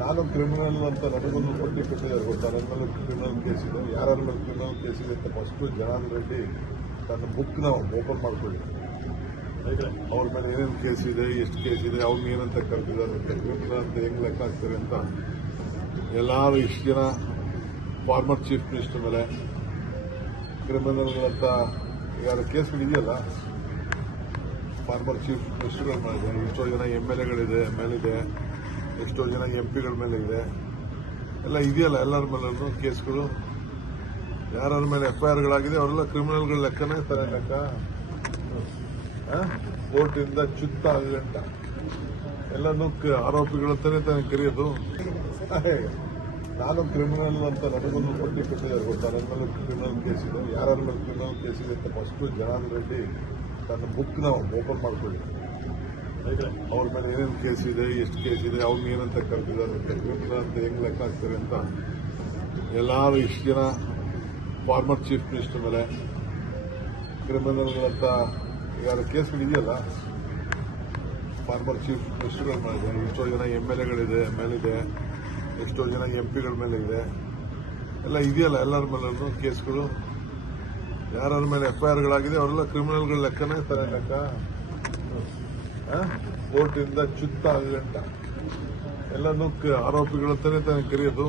ನಾನು ಕ್ರಿಮಿನಲ್ ಅಂತ ನನಗೊಂದು ಪಟ್ಟಿ ಕೊಟ್ಟಿದ್ದಾರೆ ಗೊತ್ತಾ. ನನ್ನ ಮೇಲೆ ಕ್ರಿಮಿನಲ್ ಕೇಸ್ ಇದೆ, ಯಾರ ಮೇಲೆ ಕ್ರಿಮಿನಲ್ ಕೇಸ್ ಇದೆ ಅಂತ ಫಸ್ಟ್ ಜನಾರ್ದನ್ ರೆಡ್ಡಿ ತನ್ನ ಬುಕ್ನ ಓಪನ್ ಮಾಡ್ಕೊಳ್ಳಿ. ಅವ್ರ ಮೇಲೆ ಏನೇನು ಕೇಸ್ ಇದೆ, ಎಷ್ಟು ಕೇಸ್ ಇದೆ, ಅವ್ರನ್ನ ಏನಂತ ಕರೆದಿದ್ದಾರೆ ಅಂತ, ಕ್ರಿಮಿನಲ್ ಅಂತ ಹೆಂಗ್ ಲೆಕ್ಕ ಹಾಕ್ತಾರೆ ಅಂತ ಎಲ್ಲರೂ ಇಷ್ಟು ಜನ ಫಾರ್ಮರ್ ಚೀಫ್ ಮಿನಿಸ್ಟರ್ ಮೇಲೆ ಕ್ರಿಮಿನಲ್ಗಳಂತ ಯಾರ ಕೇಸ್ಗಳಿದೆಯಲ್ಲ, ಫಾರ್ಮರ್ ಚೀಫ್ ಮಿನಿಸ್ಟರ್ಗಳ ಮೇಲೆ ಇದೆ, ಎಷ್ಟೋ ಜನ MLAಗಳಿದೆ, MLA, ಎಷ್ಟೋ ಜನ MP ಗಳ ಮೇಲೆ ಇದೆ, ಎಲ್ಲ ಇದೆಯಲ್ಲ. ಎಲ್ಲರ ಮೇಲೂ ಕೇಸ್ಗಳು, ಯಾರ ಮೇಲೆ FIRಗಳಾಗಿದೆ ಅವರೆಲ್ಲ ಕ್ರಿಮಿನಲ್ಗಳ ಲೆಕ್ಕನೇ ತರ ಲೆಕ್ಕ. ಕೋರ್ಟಿಂದ ಚುತ್ತ ಆಗಂಟ ಎಲ್ಲನೂ ಆರೋಪಿಗಳಂತಾನೆ ತಾನೇ ಕರೆಯೋದು. ನಾನು ಕ್ರಿಮಿನಲ್ ಅಂತ ನನಗೊಂದು ಪಟ್ಟಿ ಕೊಟ್ಟಿದ್ದಾರೆ ಗೊತ್ತಾ. ನನ್ನ ಮೇಲೆ ಕ್ರಿಮಿನಲ್ ಕೇಸ್ ಇದೆ, ಯಾರ ಮೇಲೆ ಕ್ರಿಮಿನಲ್ ಕೇಸ್ ಇದೆ ಅಂತ ಫಸ್ಟ್ ಜನಾರ್ದನ್ ರೆಡ್ಡಿ ತನ್ನ ಬುಕ್ನ ಓಪನ್ ಮಾಡ್ಕೊಳ್ಳಿ. ಅವ್ರ ಮೇಲೆ ಏನೇನು ಕೇಸ್ ಇದೆ, ಎಷ್ಟು ಕೇಸ್ ಇದೆ, ಅವ್ರನ್ನ ಏನಂತ ಕರೆದಿದ್ದಾರೆ ಅಂತ, ಕ್ರಿಮಿನಲ್ ಅಂತ ಹೆಂಗ್ ಲೆಕ್ಕ ಹಾಕ್ತಾರೆ ಅಂತ ಎಲ್ಲರೂ ಇಷ್ಟು ಜನ ಫಾರ್ಮರ್ ಚೀಫ್ ಮಿನಿಸ್ಟರ್ ಮೇಲೆ ಕ್ರಿಮಿನಲ್ಗಳಂತ ಯಾರ ಕೇಸ್ಗಳಿದೆಯಲ್ಲ, ಫಾರ್ಮರ್ ಚೀಫ್ ಮಿನಿಸ್ಟರ್ಗಳ ಮೇಲೆ ಇದೆ, ಎಷ್ಟೋ ಜನ MLAಗಳಿದೆ, MLA, ಎಷ್ಟೋ ಜನ MP ಗಳ ಮೇಲೆ ಇದೆ, ಎಲ್ಲ ಇದೆಯಲ್ಲ. ಎಲ್ಲರ ಮೇಲೂ ಕೇಸ್ಗಳು, ಯಾರ ಮೇಲೆ FIRಗಳಾಗಿದೆ ಅವರೆಲ್ಲ ಕ್ರಿಮಿನಲ್ಗಳ ಲೆಕ್ಕನೇ ತರ ಲೆಕ್ಕ. ಕೋರ್ಟಿಂದ ಚುತ್ತ ಆಗಂಟ ಎಲ್ಲನೂ ಆರೋಪಿಗಳಂತಾನೆ ತಾನೇ ಕರೆಯೋದು.